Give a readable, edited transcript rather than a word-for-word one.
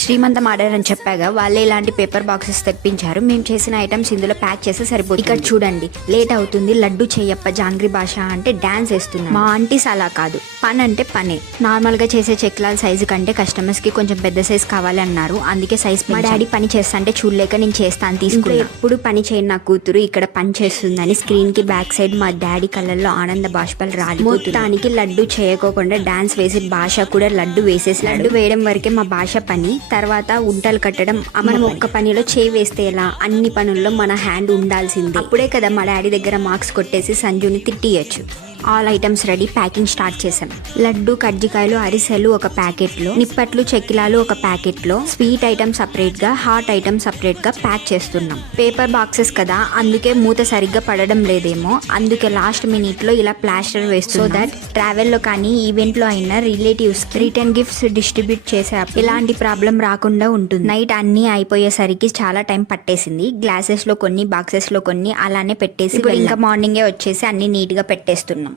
శ్రీమంతం ఆర్డర్ అని చెప్పాగా వాళ్ళే ఇలాంటి పేపర్ బాక్సెస్ తెప్పించారు. మేము చేసిన ఐటమ్స్ ఇందులో ప్యాక్ చేస్తే సరిపోతుంది. ఇక్కడ చూడండి, లేట్ అవుతుంది, లడ్డు చెయ్యప్ప జాంగ్రీ భాష అంటే డాన్స్ వేస్తున్నాం. మా ఆంటీస్ అలా కాదు, పని అంటే పనే. నార్మల్ గా చేసే చెక్లాల సైజు కంటే కస్టమర్స్ కి కొంచెం పెద్ద సైజ్ కావాలి అన్నారు, అందుకే సైజ్. మా డాడీ పని చేస్తా అంటే చూడలేక నేను చేస్తాను తీసుకుని. ఎప్పుడు పని చేయని నా కూతురు ఇక్కడ పని చేస్తుందని స్క్రీన్ కి బ్యాక్ సైడ్ మా డాడీ కళ్ళల్లో ఆనంద బాష్పాలు రాలి. మొత్తానికి లడ్డు చేయకోకుండా డాన్స్ వేసి భాష కూడా లడ్డు వేసేసి, లడ్డు వేయడం వరకే మా భాష పని. తర్వాత ఉంటలు కట్టడం. మనం ఒక్క పనిలో చేయి వేస్తే ఎలా, అన్ని పనుల్లో మన హ్యాండ్ ఉండాల్సిందే. అప్పుడే కదా మా డాడీ దగ్గర మార్క్స్ కొట్టేసి సంజుని తిట్టియచ్చు. All items ready, packing start చేసాం. లడ్డు, కజ్జికాయలు, అరిసెలు ఒక ప్యాకెట్ లో, నిప్పట్లు, చెక్కిలాలు ఒక ప్యాకెట్ లో, స్వీట్ ఐటమ్ సపరేట్ గా, హాట్ ఐటమ్ సపరేట్ గా ప్యాక్ చేస్తున్నాం. పేపర్ బాక్సెస్ కదా, అందుకే మూత సరిగ్గా పడడం లేదేమో, అందుకే లాస్ట్ మినిట్ లో ఇలా ప్లాస్టర్ వేస్తున్నాం. సో దట్ ట్రావెల్ లో కానీ ఈవెంట్ లో అయినా రిలేటివ్స్ రిటర్న్ గిఫ్ట్స్ డిస్ట్రిబ్యూట్ చేసే ఎలాంటి ప్రాబ్లం రాకుండా ఉంటుంది. నైట్ అన్ని అయిపోయేసరికి చాలా టైం పట్టేసింది. గ్లాసెస్ లో కొన్ని, బాక్సెస్ లో కొన్ని అలానే పెట్టేసి ఇంకా మార్నింగే వచ్చేసి అన్ని నీట్ గా పెట్టేస్తున్నాం.